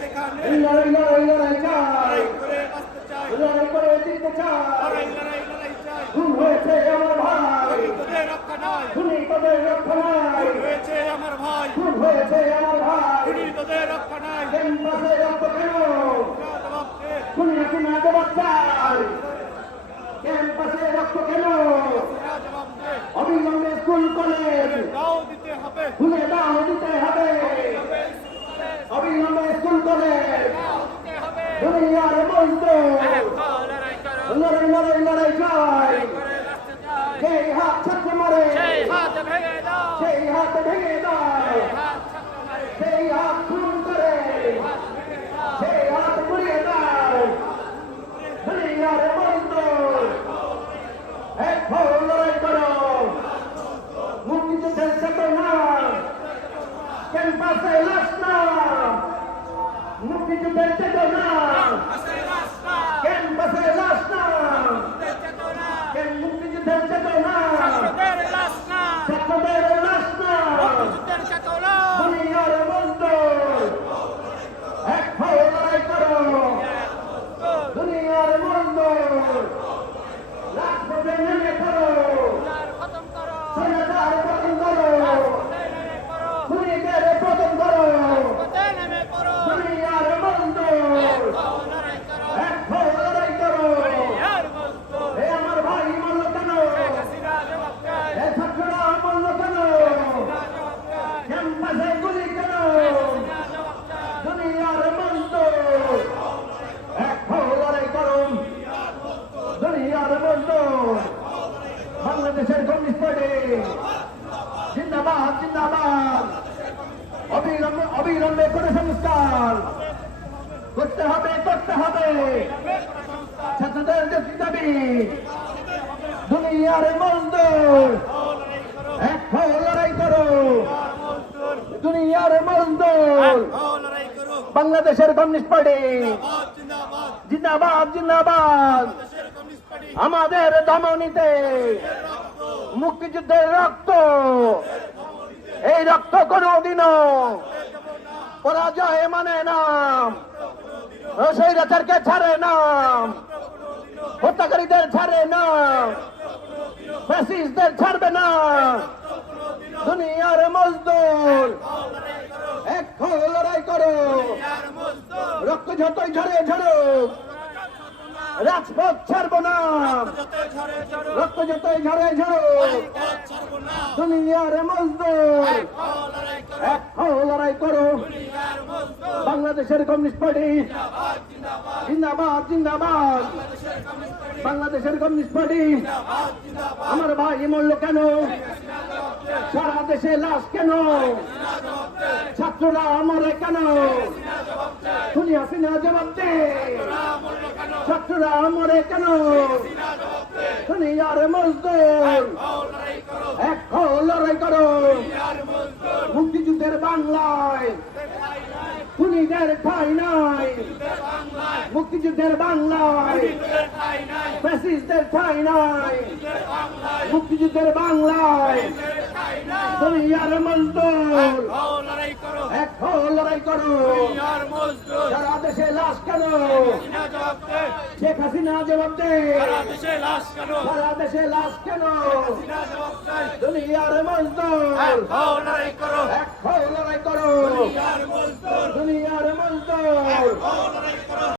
সেখানে লড়াই লড়াই লড়াই চাই। লড়াই করে জিততে চাই। লড়াই লড়াই লড়াই চাই। খুন হয়েছে আমার ভাই। তোদের রক্ষা নাই। খুনি তোদের রক্ষা নাই। হয়েছে আমার ভাই। খুন হয়েছে আমার ভাই। খুনি তোদের রক্ষা নাই। ক্যাম্পাসে রক্ত কেন? খুনি নাকি না জবাব চাই ক্যাম্পাসে রক্ত কেন? অবিলম্বে স্কুল কলেজ। দাও দিতে হবে। দাও দিতে হবে অবিলম্বে স্কুল কলেজ দিতে হবে দুনিয়ার বন্ধু লড়াই লড়াই লড়াই চাই সেই হাত ছাত্র মারে সেই হাত ভেঙে দাও সেই হাত ভেঙে দাও সেই হাত খুন করে সেই হাত পুড়িয়ে দাও দুনিয়ার বন্ধু এক হও লড়াই করো মুক্তিযুদ্ধের চেতনা ক্যাম্পাসে লাশ না মুক্তিযুদ্ধের চেতনা ক্যাম্পাসে লাশ না কেন মুক্তিযুদ্ধের চেতনা ছাত্রদের লাশ না ছাত্রদের লাশ না যুদ্ধের চেতনা দুনিয়ার বন্ধু এক হও লড়াই করো দুনিয়ার বন্ধু রাজপথে নেমে করো খতম করো সৈন্যদের পতন করো নেমে করো খুনিদের পতন করো নেমে করো দুনিয়ার বন্ধু লড়াই করো এক হও লড়াই করো আর বলতো এ আমার ভাই মরল কেন হাসিনা জবাব চাই এ ছাত্ররা মরল কেন জবাব চাই ক্যাম্পাসে গুলি কেন জবাব চাই দুনিয়ার বন্ধু এক হও লড়াই করুন দুনিয়ার বন্ধু বাংলাদেশের কমিউনিস্ট পার্টি। জিন্দাবাদ জিন্দাবাদ। অবিলম্বে অবিলম্বে করে সংস্কার। করতে হবে করতে হবে। ছাত্রদের দাবি, দুনিয়ার বন্ধু এক লড়াই করো। দুনিয়ার করো বাংলাদেশের কমিউনিস্ট পার্টি। জিন্দাবাদ জিন্দাবাদ। আমাদের দমনীতে মুক্তিযুদ্ধের রক্ত। এই রক্ত কোনদিনও পরাজয় মানে নাম। না স্বৈরাচারকে ছাড়ে না হত্যাকারীদের ছাড়ে না ফ্যাসিস্টদের ছাড়বে না। দুনিয়ার মজদুর। এক লড়াই করো। রক্ত যতই ঝরে ঝরুক। রাজপথ ছাড়বো না। রক্ত যতই ঝরে ঝরুক দুনিয়ার মজদুর। হও লড়াই করো। বাংলাদেশের কমিউনিস্ট পার্টি। জিন্দাবাদ জিন্দাবাদ। বাংলাদেশের কমিউনিস্ট পার্টি। আমার ভাই মরল কেন? সারা দেশে লাশ কেন? ছাত্ররা মরে কেন? শুনি হাসিনা জবাব দে ছাত্ররা মরে কেন? শুনি আর মজদুর এক লড়াই করো। মুক্তিযুদ্ধের বাংলায়। খুনিদের ঠাই নাই। মুক্তিযুদ্ধের বাংলায়। ফ্যাসিস্টদের ঠাই নাই। মুক্তিযুদ্ধের বাংলায়। দুনিয়ার মজদুর। এক লড়াই করো। সারা দেশে লাশ কেন? শেখ হাসিনা জবাব দে সারা দেশে লাশ কেন? দুনিয়ার মজদুর। লড়াই করো। এক লড়াই করো। দুনিয়ার মজদুর। লড়াই